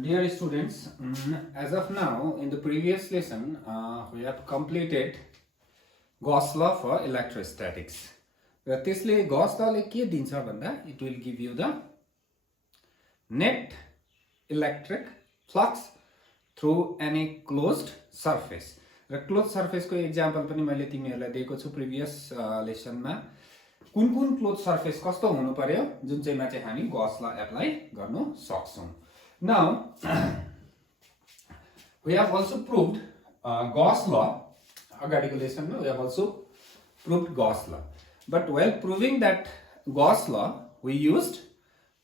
Dear students, as of now, in the previous lesson, we have completed Gauss law for electrostatics. र त्यसले Gauss law ले के दिन्छ भन्दा it will give you the net electric flux through any closed surface. Raw closed surface को example पनि मैले तिमीहरुलाई दिएको छु previous lesson मा कुन closed surface कस्तो हुनु पर्यो जुन चाहिँमा चाहिँ हामी Gauss law apply गर्नु सक्छौं. Now, we have also proved Gauss law. Agadiको lesson we have also proved Gauss law. But while proving that Gauss law, we used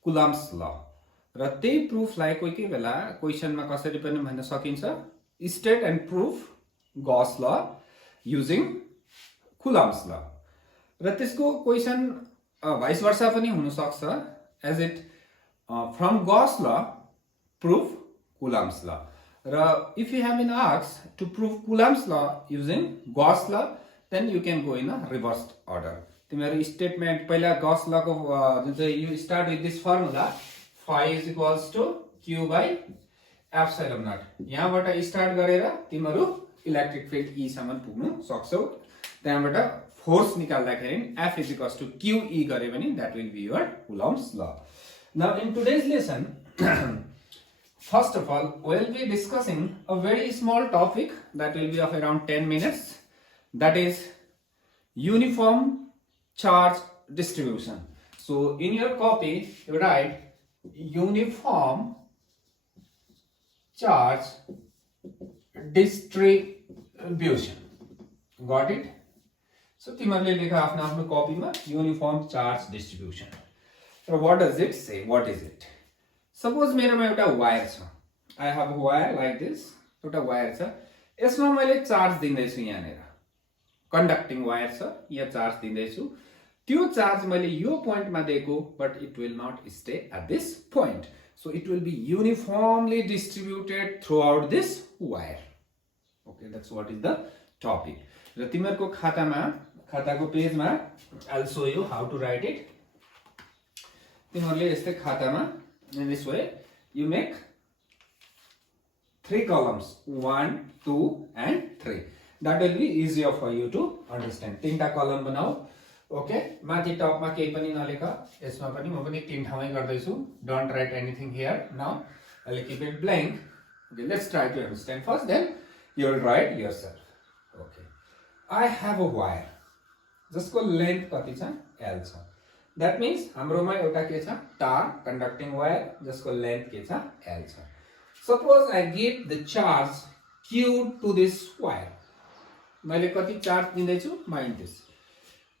Coulomb's law. र त्यही प्रुफलाई कोही बेला क्वेशनमा कसरी पनि भन्न सकिन्छ state and prove Gauss law using Coulomb's law. र त्यसको question vice versa पनि हुन सक्छ as it from Gauss law prove Coulomb's law. If you have been asked to prove Coulomb's law using Gauss law, then you can go in a reversed order. तिम्रो statement पहिला Gauss law को जुन चाहिँ you start with this formula phi is equals to q by epsilon naught. यहाँबाट start गरेर तिम्रो electric field E सम्म पुग्नु सक्छौ. त्यहाँबाट force निकाल्दाखेरि F is equals to QE गरे भने that will be your Coulomb's law. Now in today's lesson first of all, we will be discussing a very small topic that will be of around 10 minutes. That is uniform charge distribution. So in your copy, you write uniform charge distribution. Got it? So तिमीहरुले लेखा आफ्नो copy मा uniform charge distribution. So what does it say? What is it? Suppose मेरोमा एउटा wire छ. I have a wire like this. एउटा wire छ. यसमा मैले चार्ज दिँदै छु यहाँनेर. Conducting wire छ. यहाँ चार्ज दिँदै छु. त्यो चार्ज मैले यो पोइन्टमा दिएको but it will not stay at this point. So it will be uniformly distributed throughout this wire. Okay, that's what is the topic. र तिमीहरुको खाताको पेजमा I'll show you how to write it. तिमीहरुले यस्तै खातामा in this way you make 3 columns 1 2 and 3. That will be easier for you to understand. तीनटा कलम बनाऊ. Okay, माथि टपमा केही पनि नलेख. यसमा पनि म पनि तीन ठाउँमै गर्दै छु. Don't write anything here now. I'll keep it blank. Okay, let's try to understand first, then you will write yourself. Okay, I have a wire. जसको length कति छ? L छ. That means हाम्रोमा एउटा के छ? तार conducting wire जसको length के छ? L छ. Suppose I give the charge Q to this wire. मैले कति चार्ज दिँदै छु? Mind this.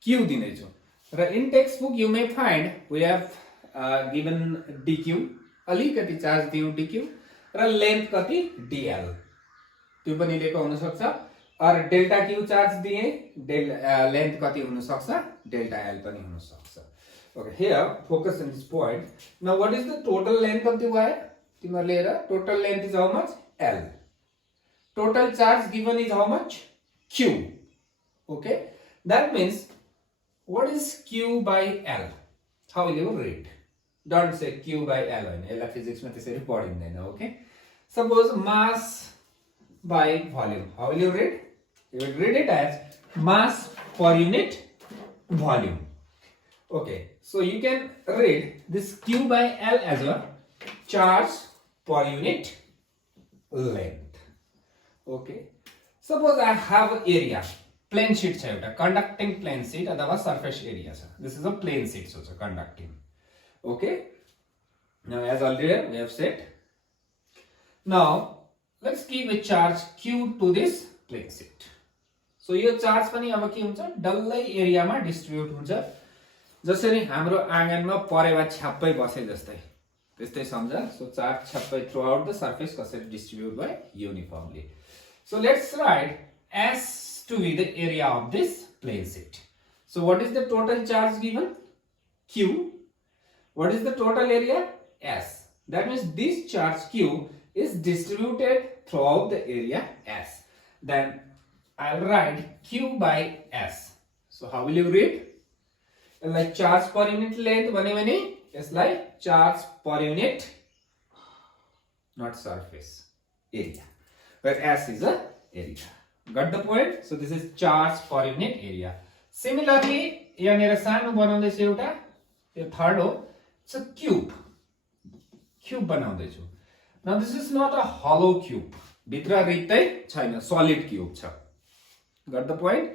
Q दिँदै छु. र in textbook you may find we have given dq. अलिकति चार्ज दियौ dq र length कति? dl. त्यो पनि लेखा हुन सक्छ. और डेल्टा Q चार्ज दिए length कति हुन सक्छ? डेल्टा L पनि हुन सक्छ. Okay, here focus on this point. Now what is the total length of the wire? तिमीहरुले hair, total length is how much? L. Total charge given is how much? Q. Okay, that means what is Q by L? How will you read? Don't say Q by L. L physics में त्यसरी पढिँदैन. Okay, suppose mass by volume. How will you read? You will read it as mass per unit volume. Okay, so you can read this Q by L as a charge per unit length. Okay, suppose I have an area, plane sheet छ एउटा, conducting plane sheet अथवा surface area छ. This is a plane sheet, so conducting. Okay, now as already we have said. Now let's give a charge Q to this plane sheet. So yo charge पनि अब के हुन्छ? डल्लै एरियामा distribute हुन्छ. जसरी हाम्रो आँगनमा परेवा छ्याप्पै बसे जस्तै. त्यस्तै सम्झ. So charge छ्याप्पै throughout the surface कसरी distribute by uniformly. So let's write S to be the area of this plane sheet. So what is the total charge given? Q. What is the total area? S. That means this charge Q is distributed throughout the area S. Then I'll write Q by S. So how will you read? Like charge per unit length भने यसलाई charge per unit not surface, area. Where S is a area. Got the point? So this is charge per unit area. Similarly, यहाँ सानो बनाउँदैछु एउटा, यो third हो, it's a cube. Cube बनाउँदैछु. Now this is not a hollow cube. भित्र रित्तै छैन, solid cube छ. Got the point?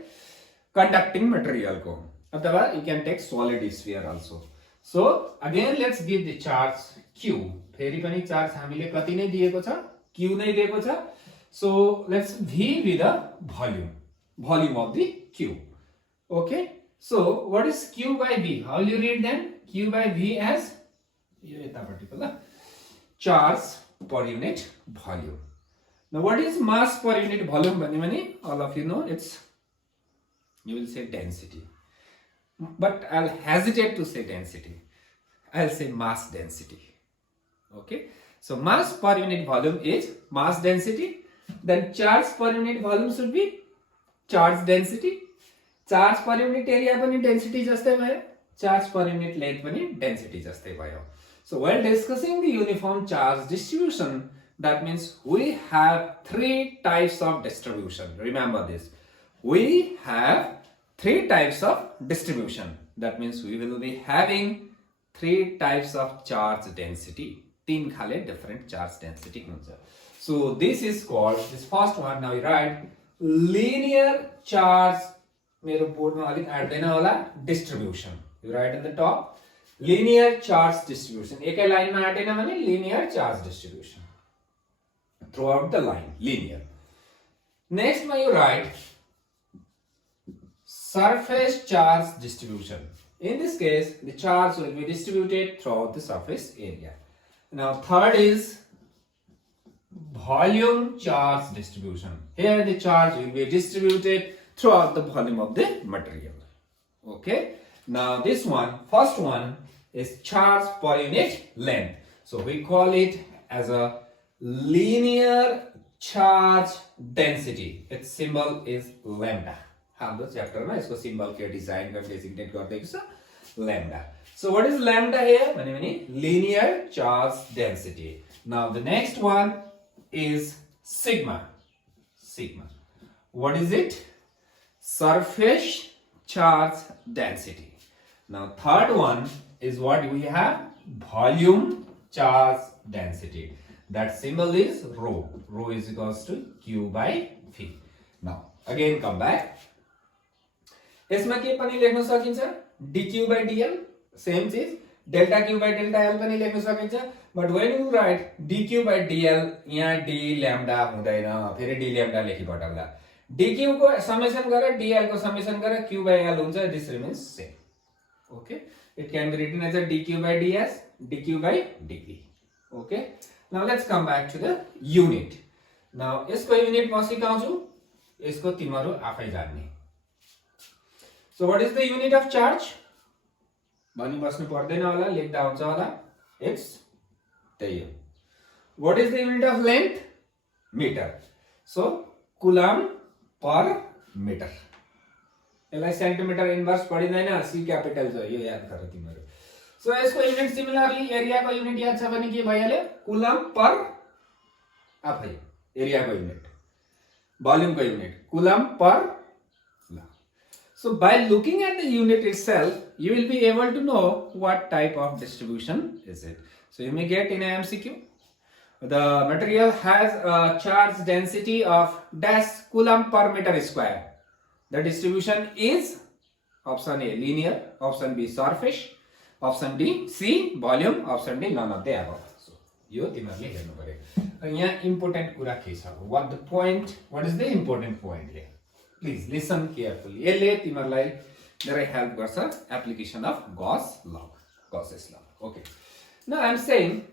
Conducting material को. अथवा you can take solid sphere also. So again let's give the charge Q. फेरि पनि charge हामीले कति नै दिएको छ? Q नै दिएको छ. So let's V with the volume of the cube. Okay. So what is Q by V? How will you read then? Q by V as charge per unit volume. Now what is mass per unit volume? All of you know it's, you will say density. But I'll hesitate to say density. I'll say mass density. Okay. So mass per unit volume is mass density. Then charge per unit volume should be charge density. Charge per unit area पनि density जस्तै भयो. Charge per unit length पनि density जस्तै भयो. So while discussing the uniform charge distribution, that means we have three types of distribution. Remember this. We have three types of distribution. That means we will be having three types of charge density. तीन खाले different charge density हुन्छ. So this is called, this first one, now you write linear charge, मेरो बोर्डमा अलिक आट्दैन होला, distribution. You write at the top linear charge distribution. एकै लाइनमा आटेन भने linear charge distribution. Throughout the line, linear. Next you write surface charge distribution. In this case, the charge will be distributed throughout the surface area. Now third is volume charge distribution. Here the charge will be distributed throughout the volume of the material. Okay. Now this one, first one is charge per unit length. So we call it as a linear charge density. Its symbol is lambda. हाम्रो च्याप्टरमा यसको symbol के design गरेर designate गर्दैको छ, lambda. So what is lambda here? भने linear charge density. Now the next one is sigma. Sigma. What is it? Surface charge density. Now third one is what we have? Volume charge density. That symbol is rho. Rho is equals to Q by V. Now again come back. यसमा के पनि लेख्न सकिन्छ? dq by dl, same चीज. delta q by delta l पनि लेख्न सकिन्छ. But when you write dq by dl, यहाँ d lambda हुँदैन, फेरि d lambda लेखिपठाउँला. dq को समेसन गरेर dl को समेसन गरेर q by l हुन्छ. This remains same. Okay. It can be written as a dq by ds, dq by dv. Okay. Now let's come back to the unit. Now यसको unit म सिकाउँछु, यसको तिमीहरु आफै जान्ने. So what is the unit of charge? भनि बस्नु पर्दैन होला, लेख्दा हुन्छ होला. It's त्यही हो. What is the unit of length? Meter. So coulomb per meter. यसलाई सेन्टिमिटर इन्भर्स पढिदैन, C क्यापिटल छ, यो याद गर तिमीहरु. So यसको युनिट सिमिलरली एरिया को युनिट याद छ भने के भइहाल्यो? कुलम्ब पर आफै एरिया को युनिट, भोल्युम को युनिट, कुलम्ब पर. So by looking at the unit itself, you will be able to know what type of distribution is it. So you may get in a MCQ, the material has a charge density of dash coulomb per meter square. The distribution is option A linear, option B surface, option D C volume, option D none of the above. So यो तिमीहरुले हेर्नु पर्यो. यहाँ important कुरा के छ? What the point? What is the important point here? Please listen carefully. यसले तिमीहरुलाई धेरै help गर्छ application of Gauss law, Gauss's law. Okay. Now I am saying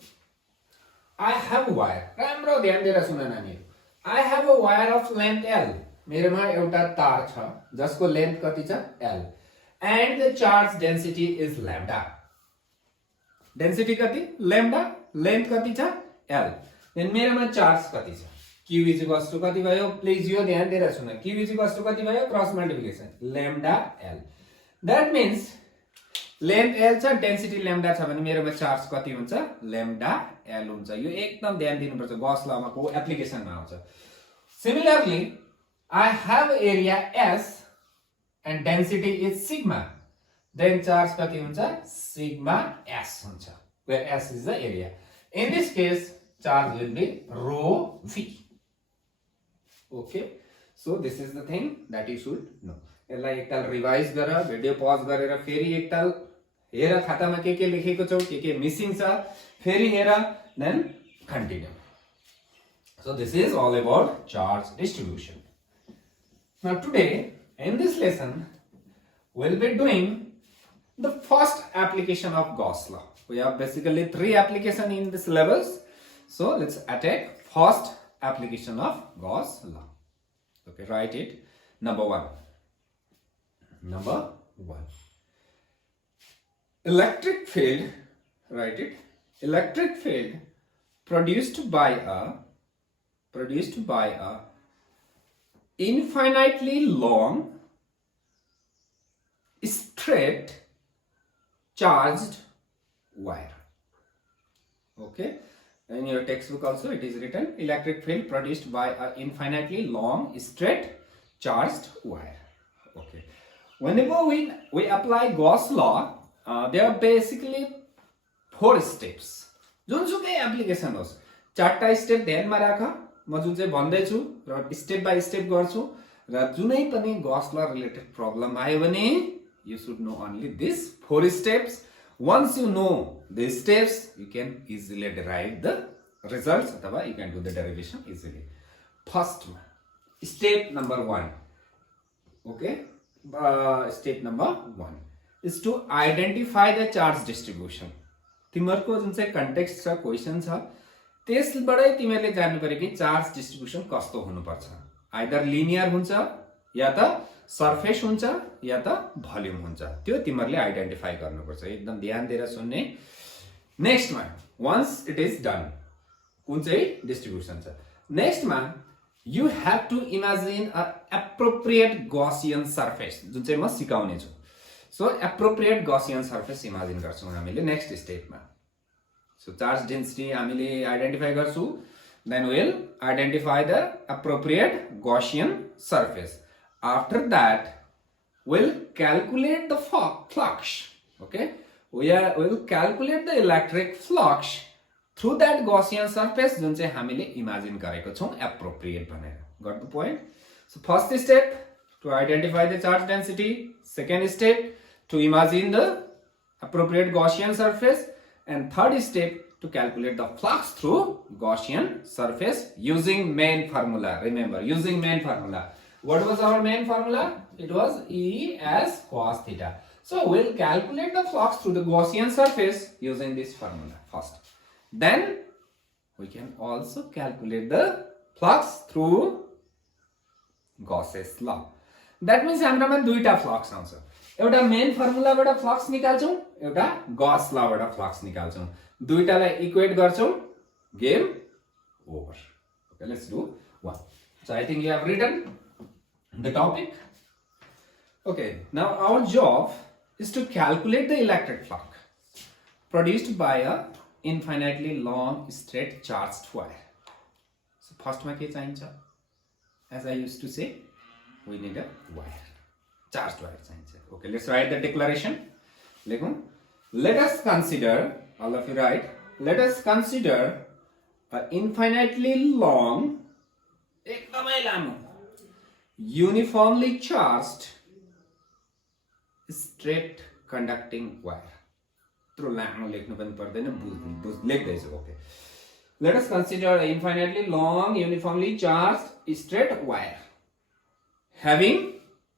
I have a wire. राम्रो ध्यान दिएर सुन नानीहरु. I have a wire of length L. मेरोमा एउटा तार छ जसको लेन्थ कति छ? L. And the charge density is lambda. Density कति? Lambda. Length कति छ? L. Then मेरोमा चार्ज कति छ? Q is equals to कति भयो? Please यो ध्यान दिएर सुन. Q is equals to कति भयो? Cross multiplication. Lambda L. That means length L छ डेन्सिटी ल्याम्डा छ भने मेरोमा चार्ज कति हुन्छ ल्याम्डा एल हुन्छ यो एकदम ध्यान दिनुपर्छ गॉस लमा को एप्लिकेसनमा आउँछ similarly I have area S and density is sigma then charge कति हुन्छ sigma S हुन्छ where S is the area in this case charge will be rho v okay so this is the thing that you should know यसलाई एकताल revise गर video पज गरेर फेरि एकताल हेर खातामा के लेखेको छौ के मिसिङ छ फेरि हेर then continue so this is all about charge distribution. Now today in this lesson we'll be doing the first application of Gauss law. We have basically 3 applications in this levels. So let's attack first application of Gauss law. Okay, write it. Number 1. Electric field, write it. Electric field produced by a infinitely long straight charged wire. Okay, in your textbook also it is written electric field produced by a infinitely long straight charged wire. Okay, whenever we apply Gauss law there are basically 4 steps. जुनसुकै application होस् 4टा step ध्यानमा राख म जुन चाहिँ भन्दै छु र step by step गर्छु र जुनै पनि गॉस लॉ रिलेटेड प्रब्लम आयो भने you should know only these 4 steps. Once you know these steps you can easily derive the results अथवा you can do the derivation easily. First step number 1. Okay, step number 1 is to identify the charge distribution. तिमीहरुको जुन चाहिँ context छ question छ त्यसबाटै तिमीहरुले जान्नु पर्यो कि charge distribution कस्तो हुनुपर्छ either linear हुन्छ या त सरफेस हुन्छ या त भोल्युम हुन्छ त्यो तिमीहरुले आइडेन्टिफाई गर्नुपर्छ एकदम ध्यान दिएर सुन्ने नेक्स्टमा वन्स इट इज डन कुन चाहिँ डिस्ट्रिब्युसन छ नेक्स्टमा you have to imagine a appropriate Gaussian surface जुन चाहिँ म सिकाउने छु so appropriate Gaussian surface imagine गर्छौं हामीले नेक्स्ट स्टेपमा so charge density हामीले आइडेन्टिफाई गर्छौं then we'll identify the appropriate Gaussian surface after that we'll calculate the flux okay we'll calculate the electric flux through that Gaussian surface जुन चाहिँ हामीले imagine गरेको छौं appropriate भनेर got the point so first step to identify the charge density second step to imagine the appropriate Gaussian surface and third step to calculate the flux through Gaussian surface using main formula remember using main formula what was our main formula it was E as cos theta so we'll calculate the flux through the Gaussian surface using this formula first then we can also calculate the flux through Gauss's law that means हाम्रोमा दुईटा flux आउँछ एउटा main फर्मुलाबाट flux निकाल्छौं एउटा Gauss लबाट flux निकाल्छौं दुईटालाई equate गर्छौं game over okay let's do one so I think you have written the topic okay now our job is to calculate the electric flux produced by a infinitely long straight charged wire so first ma ke chahiन्छ as I used to say we need a wire charged wire chahiन्छ okay let's write the declaration लेखौं let us consider all of you write let us consider a infinitely long एकदमै लामो uniformly charged straight conducting wire त्यत्रो लामो लेख्नु पनि पर्दैन बुझ्नु लेख्दैछु okay let us consider a infinitely long uniformly charged straight wire having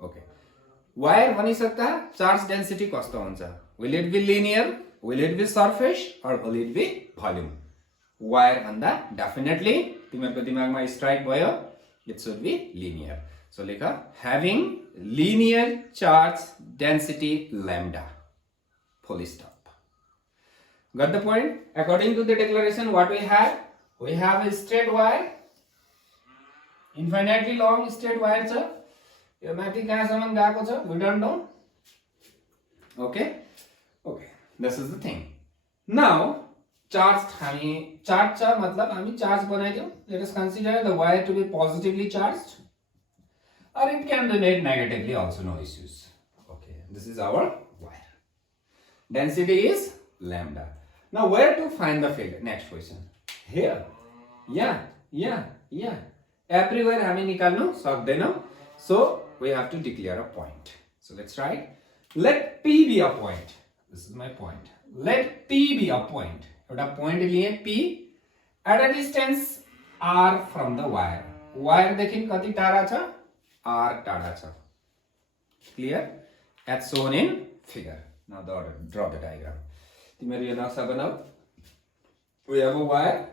okay wire भनिसक्दा charge density कस्तो हुन्छ will it be linear will it be surface or will it be volume wire भन्दा definitely तिमीहरुको दिमागमा strike भयो it should be linear so लेख having linear charge density lambda full stop got the point according to the declaration what we have a straight wire infinitely long straight wire छ यो माथि कहाँसम्म गएको छ we don't know okay This is the thing. Now charge हामी charge छ मतलब हामी charge बनाइदियौ. Let us consider the wire to be positively charged, or it can be made negatively also, no issues. Okay, this is our wire. Density is lambda. Now where to find the field? Next question. Here. Yeah. Everywhere हामी निकाल्नु सक्दैनौ. So we have to declare a point. So let's write. Let P be a point. This is my point. Let P be a point. एउटा point लिए P at a distance R from the wire. Wire देखि कति टाढा छ? R टाढा छ. Clear? As shown in figure. Now draw the diagram. तिमीहरु यो नक्सा बनाऊ. We have a wire.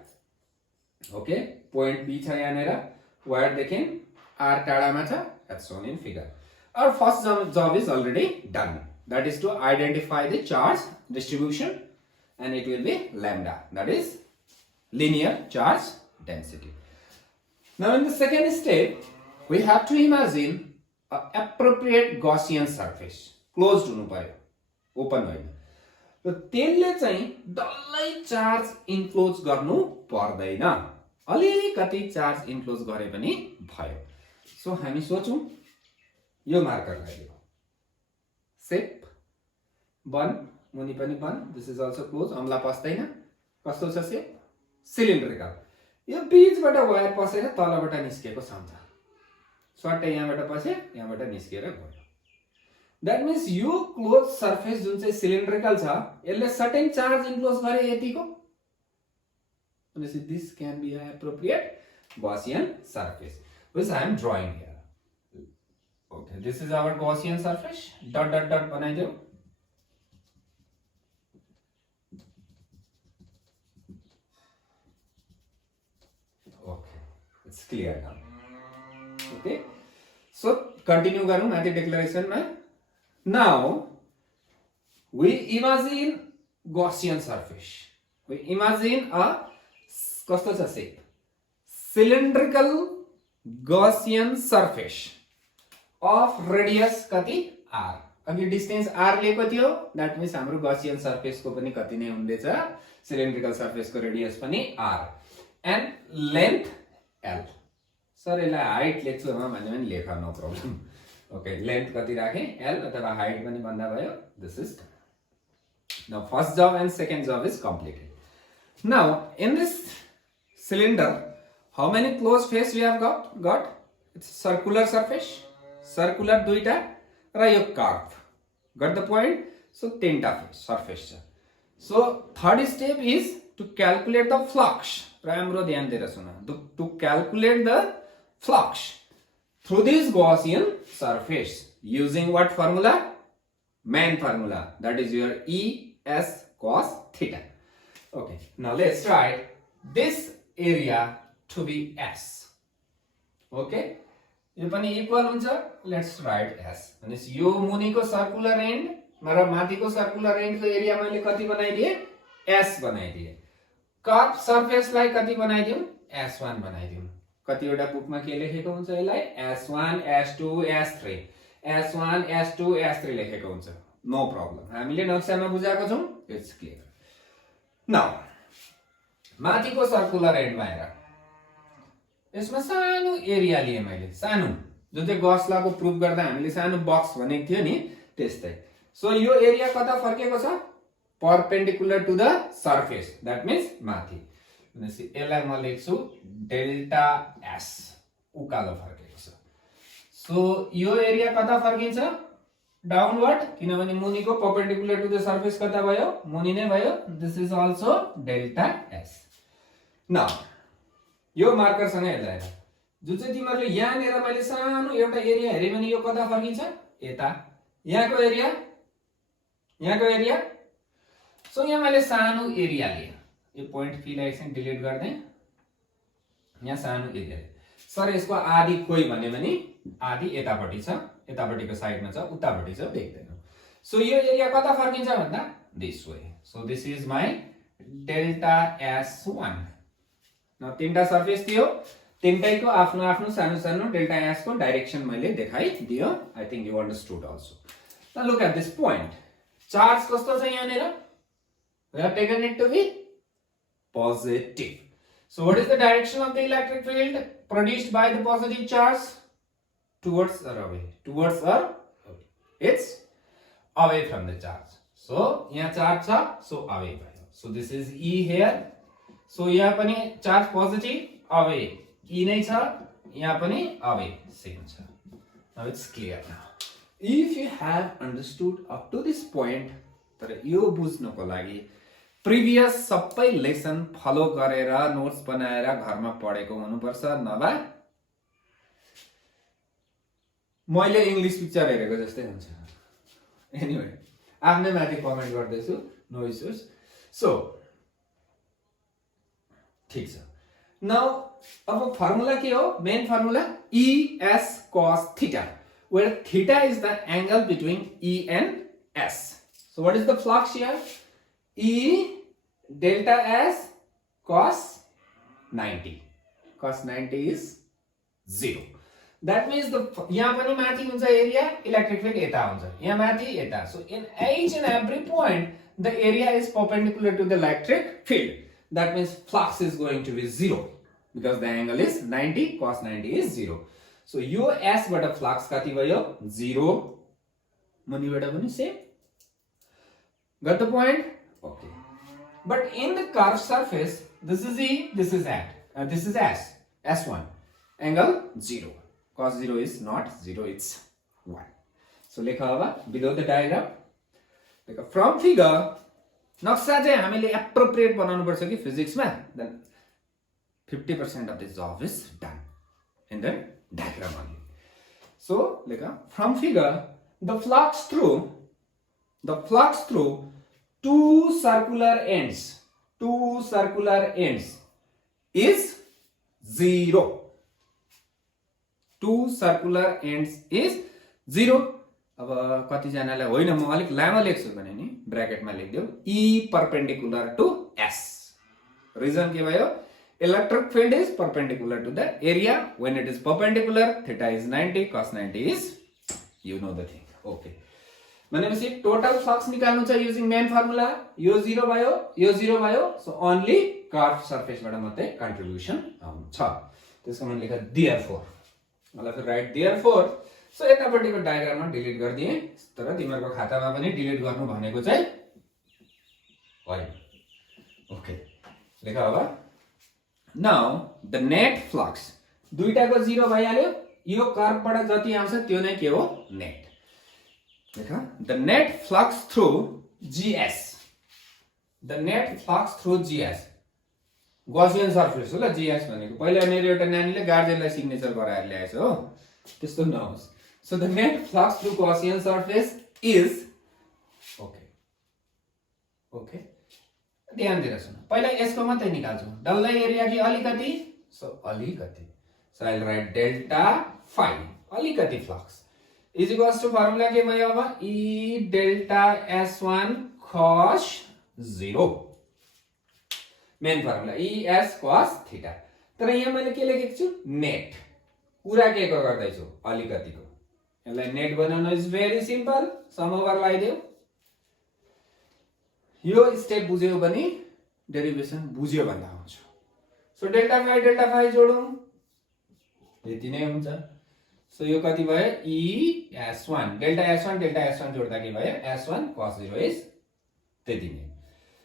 Okay, point P छ यहाँनेर. Wire देखि R टाढामा छ. As shown in figure. Our first job is already done. That is to identify the charge distribution, and it will be lambda. That is linear charge density. Now in the second step, we have to imagine an appropriate Gaussian surface. Closed हुनु पर्यो, open होइन. र त्यसले चाहिँ डल्लै charge enclose गर्नु पर्दैन. अलिकति charge enclose गरे पनि भयो. सो हामी सोचौं यो मार्करलाई लियो. सेप बन मुनि पनि बन. This is also close. अम्ला पस्दैन. कस्तो छ सेप? सिलिन्ड्रिकल. यो बीचबाट वायर पसेर तलबाट निस्केको सम्झ. स्वाटै यहाँबाट पसे, यहाँबाट निस्केर गयो. दैट मीन्स यो क्लोज सरफेस जुन चाहिँ सिलिन्ड्रिकल छ, यसले सर्टेन चार्ज इन्क्लोज गरे यतिको. This can be an appropriate Gaussian surface, which I am drawing here. Okay, this is our Gaussian surface. Dot बनाइदियो. Okay, it's clear now. Okay, so continue गरौँ माथि declaration मा. Now we imagine Gaussian surface. We imagine a कस्तो छ shape? Cylindrical Gaussian surface of radius कति? R. अघि distance R लिएको थियो. दैट मीन्स हाम्रो Gaussian surface को पनि कति नै हुँदैछ? सिलिन्ड्रिकल surface को रेडियस पनि R and length L. Sir यसलाई हाइट लेख्छु म भन्ने पनि लेख, नो प्रब्लम. ओके, लेन्थ कति राखे? L अथवा हाइट पनि भन्दा भयो. This is now first job and second job is completed. Now in this cylinder, how many closed face we have got? It's circular surface. Circular दुईटा र यो curve. Got the point? So तीनटा surface छ. So third step is to calculate the flux. राम्रो ध्यान दिएर सुन. To calculate the flux through this Gaussian surface using what formula? Main formula. That is your E S cos theta. Okay, now let's write this area to be S. Okay, यो पनि equal हुन्छ. Let's write S. भनेपछि यो मुनिको circular end र माथिको circular एन्डको area मैले कति बनाइदिए? S बनाइदिए. Curve सर्फेसलाई कति बनाइदिउँ? S1 बनाइदिउँ. कतिवटा बुकमा के लेखेको हुन्छ यसलाई? S1 S2 S3. S1 S2 S3 लेखेको हुन्छ. No problem. हामीले नक्सामा बुझाएको छौं. It's clear. नाउ माथिको सर्कुलर एन्डमा हेर. यसमा सानो एरिया लिए मैले. सानो जुन चाहिँ गॉस लॉ को प्रुफ गर्दा हामीले सानो बक्स भनेको थियो नि त्यस्तै. सो यो एरिया कता फर्केको छ? Perpendicular to the surface. That means माथि. भनेपछि यसलाई म लेख्छु डेल्टा एस. उकालो फर्केको छ. सो यो एरिया कता फर्किन्छ? डाउनवर्ड. किनभने मुनिको परपेन्डिकुलर टु द सर्फेस कता भयो? मुनि नै भयो. This is also delta S. Now yo marker सँग हेर्दा हेर. जुन चाहिँ तिमीहरुले यहाँनेर मैले सानो एउटा एरिया हेरे भने यो कता फर्किन्छ? यता. यहाँको एरिया. सो यहाँ मैले सानो एरिया लिए. यो पोइन्ट पी लाई एकछिन डिलिट गर्दै. यहाँ सानो एरिया. सर यसको आधी कोही भन्यो भने आधी यतापट्टि छ. यतापट्टिको साइडमा छ, उतापट्टि छ देख्दैनौ. सो यो एरिया कता फर्किन्छ भन्दा this way. So this is my delta S1. न तीनटा सर्फेस थियो. तीनटैको आफ्नो आफ्नो सानो सानो डेल्टा S को डाइरेक्सन मैले देखाइदियो. I think you understood also. Now look at this point. Charge कस्तो छ यहाँनेर? We have taken it to be positive. So what is the direction of the electric field produced by the positive charge? Towards or away? Towards or away? It's away from the charge. So here charge cha, so away. So this is E here. So यहाँ पनि charge positive away. E नै छ, यहाँ पनि away same छ. Now it's clear now. If you have understood up to this point, तर यो बुझ्नको लागि previous सबै लेसन फलो गरेर नोट्स बनाएर घरमा पढेको हुनुपर्छ, नभए मैले इंग्लिश पिक्चर हेरेको जस्तै हुन्छ. एनीवे आफ्नै माथि कमेन्ट गर्दैछु, नो इश्यूज. सो ठीक छ. नाउ अब फर्मुला के हो? Main formula E S cos theta, where theta is the angle between E and S. So what is the flux here? E delta S cos 90. Cos 90 is 0. That means the यहाँ पनि माथि हुन्छ area, electric field यता हुन्छ, यहाँ माथि यता. So in each and every point the area is perpendicular to the electric field. That means flux is going to be 0 because the angle is 90, cos 90 is 0. So yo S बाट flux कति भयो? 0. मुनिबाट पनि same. Got the point? Okay. But in the curved surface, this is E, this is this is S, S1. Angle 0. Cos 0 is not 0, it's 1. So लेख अब below the diagram. From figure, नक्सा चाहिँ हामीले appropriate बनाउनु पर्छ कि physics मा, then 50% of the job is done in the diagram only. So लेख from figure, the flux through two circular ends is 0. Two circular ends is 0. अब कति जनालाई होइन म अलिक लामो लेख्छु भने नि ब्र्याकेटमा लेख्दियौ E perpendicular to S. Reason के भयो? Electric field is perpendicular to the area. When it is perpendicular, theta is 90, cos 90 is, you know the thing. Okay. भनेपछि टोटल फ्लक्स निकाल्नु छ युजिङ मेन फर्मुला. यो 0 भयो, यो 0 भयो. सो ओन्ली कर्व सरफेस बाट मात्रै contribution आउँछ. त्यसको मैले लेखा therefore. मलाई फेरि राइट therefore. सो यतापट्टिको डायग्राममा डिलिट गर्दिए, तर तिमीहरुको खातामा पनि डिलिट गर्नु भनेको चाहिँ होइन. ओके. लेखा अब. Now the net flux. दुईटाको 0 भइहाल्यो. यो कर्वबाट जति आउँछ त्यो नै के हो? Net. The net flux through GS. The net flux through GS. Gaussian surface हो ल GS भनेको. पहिला मेरो एउटा नानीले गार्जियनलाई सिग्नेचर गराएर ल्याएछ हो. त्यस्तो नहोस्. So the net flux through Gaussian surface is okay. ध्यान दिएर सुन. पहिला यसको मात्रै निकाल्छु. डल्लै एरिया कि अलिकति? So अलिकति. So I'll write delta phi. अलिकति flux is equals to formula के भयो अब? E delta S1 cos 0. Main formula E S cos theta. तर यहाँ मैले के लेखेको छु? नेट. कुरा के को गर्दै छु? अलिकतिको. यसलाई नेट बनाउन is very simple. Sum over लगाइदेऊ. यो स्टेप बुझ्यो भने डेरिभेसन बुझ्यो भन्दा हुन्छ. So delta phi जोडौं. यति नै हुन्छ. So यो कति भयो? E S1 delta S1 जोड्दा के भयो? S1 cos 0 is त्यति नै.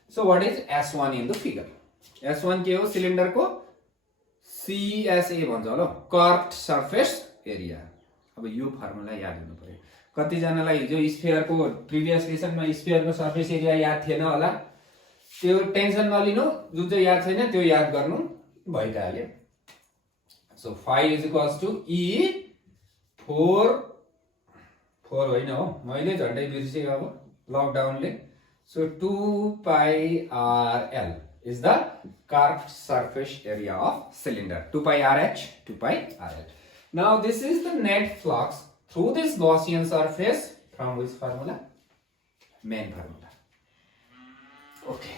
So what is S1 in the figure? S1 के हो? सिलिन्डर को CSA भन्छ होला, कर्व्ड सरफेस एरिया. अब यो फर्मुला याद हुनु पर्यो. कति जनालाई हिजो स्फियर को प्रिभियस लेसनमा स्फियर को सरफेस एरिया याद थिएन होला. त्यो टेन्सन नलिनु. जुन चाहिँ याद छैन त्यो याद गर्नु भइहाल्यो. So phi is equals to E 4 होइन हो, मैले झन्डै बिर्सेँ अब लकडाउनले. So 2 pi RL is the curved surface area of cylinder. 2 pi RH, 2 pi RL. Now this is the net flux through this Gaussian surface from which formula? Main formula. Okay.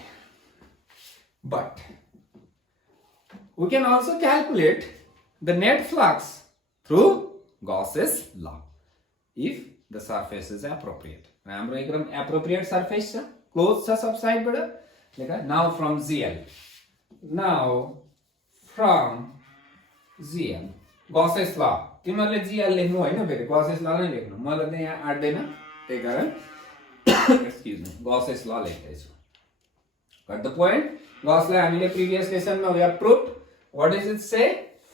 But we can also calculate the net flux through Gauss's law if the surface is appropriate. हाम्रो एकदम appropriate surface छ, close छ सब साइडबाट. लेख now from GL, now from GL guesses ल, तिमीहरूले GL लेख्नु होइन, फेरि गसेस ल नै लेख्नु, मलाई त यहाँ आट्दैन, त्यही कारण एक्सक्युज मी गसेस ल लेख्दैछु। Got the point? गसलाई हामीले प्रिभियस लेसनमा we have proved what is it say,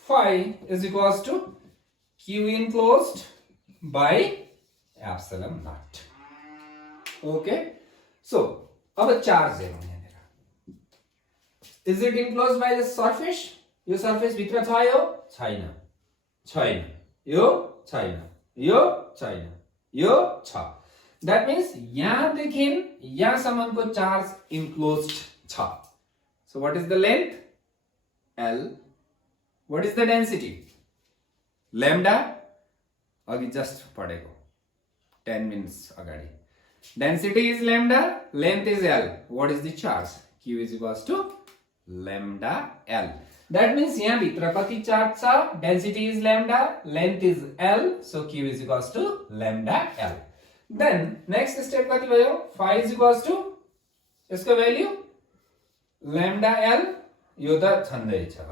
phi is equals to q enclosed by epsilon naught। Okay, so अब चार्ज हेरौँ यहाँनिर, is it enclosed by the surface? यो surface भित्र छ यो? छैन, छैन, यो छैन, यो छैन, यो छ। दैट मीन्स यहाँदेखि यहाँसम्मको चार्ज इन्क्लोज्ड छ। So what is the length? L। What is the density? Lambda, अघि जस्ट पढेको 10 मिनट्स अगाडि। Density is lambda, length is L। What is the charge? Q is equals to lambda L। That means यहाँ भित्र कति charge छ? Density is lambda, length is L, so Q is equals to lambda L। Then next step कति भयो? phi is equals to यसको भ्याल्यु lambda L, यो त छँदै छ।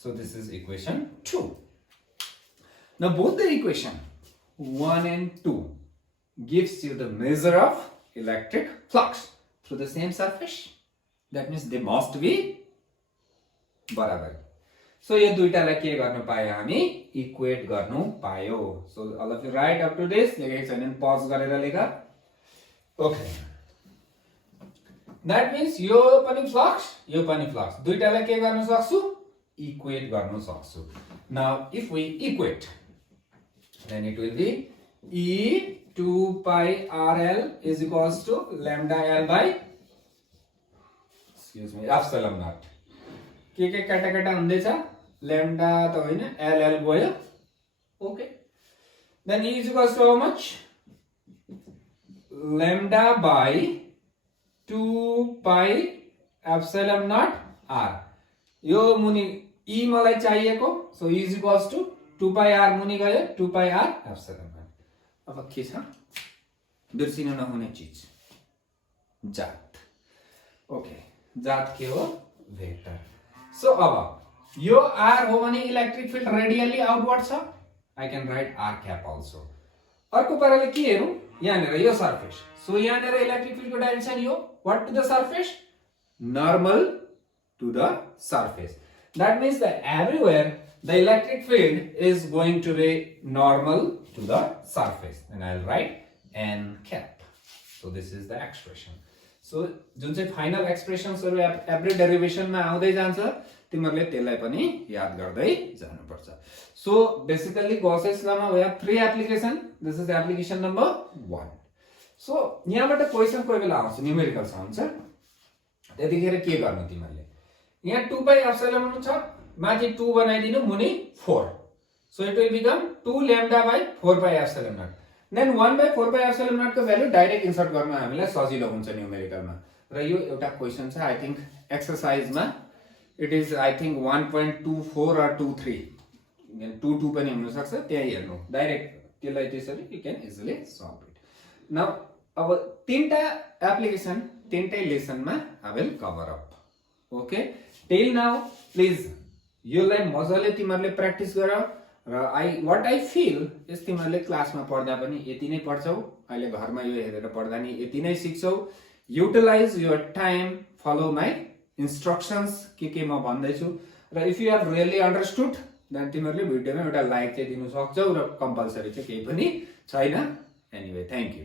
So this is equation 2. Now both the equation 1 and 2 gives you the measure of electric flux through the same surface. That means they must be बराबर। So यो दुईटालाई के गर्न पायो हामी? इक्वेट गर्नु पायो। So all of you write up to this, लेखेको छैन भने पज गरेर लेख। ओके, that means यो पनि फ्लक्स, यो पनि फ्लक्स, दुईटालाई के गर्न सक्छु? इक्वेट गर्न सक्छु। Now if we equate, then it will be E 2 pi RL is equals to lambda L by, excuse me, epsilon naught। के काटा काटा हुँदैछ? लैम्डा त होइन, L L गयो। Okay, then E is equals to how much? lambda by 2 pi epsilon naught R। यो मुनि E मलाई चाहिएको, सो E is equals to 2 pi R मुनि गयो, 2 pi R epsilon naught। अब के छ? बिर्सिन नहुने चीज, जात। ओके, जात के हो? वेक्टर। सो अब यो R हो भने इलेक्ट्रिक फिल्ड रेडियली आउटवर्ड छ, I can write R cap also। अर्को पाराले के हेरौं? यहाँनिर यो सरफेस, सो यहाँनिर इलेक्ट्रिक फिल्डको डाइरेक्सन यो what to the surface? Normal to the surface। That means that everywhere the electric field is going to be normal to the surface, and I'll write n cap। So this is the expression। So जुन चाहिँ final एक्सप्रेशन्सहरु every डेरिभेसनमा आउँदै जान्छ, तिमीहरुले त्यसलाई पनि याद गर्दै जानुपर्छ। So basically Gauss's Lama we have 3 application। This is application number 1। So यहाँबाट question कोही बेला आउँछ, न्यूमेरिकल्स आउँछ, त्यतिखेर के गर्नु तिमीहरुले? यहाँ 2 pi epsilon छ, माथि 2 बनाइदिनु, मुनि 4। So it will become 2 lambda by 4 pi epsilon naught। Then 1 by 4 pi epsilon naught को भ्यालु डाइरेक्ट इन्सर्ट गर्न हामीलाई सजिलो हुन्छ न्यूमेरिकलमा। र यो एउटा क्वेशन छ, आई थिंक एक्सरसाइजमा it is I think 1.24 or 23, 22 पनि हुन सक्छ, त्यही हेर्नु डाइरेक्ट त्यसलाई त्यसरी you can easily solve it. Now अब तीनटा एप्लिकेसन तीनटै लेसनमा I will cover up. Okay, till now please योलाई मजाले तिमीहरुले प्र्याक्टिस गर, र व्हाट आई फिल इज तिमीहरुले क्लासमा पढ्दा पनि यति नै पढ्छौ, अहिले घरमा यो हेरेर पढ्दा नि यति नै सिक्छौ। Utilize your time, follow my instructions, के म भन्दै छु, र if you have really understood then तिमीहरुले भिडियोमा एउटा लाइक चाहिँ दिनु सक्छौ, र कम्पल्सरी चाहिँ केही पनि छैन। Anyway, thank you.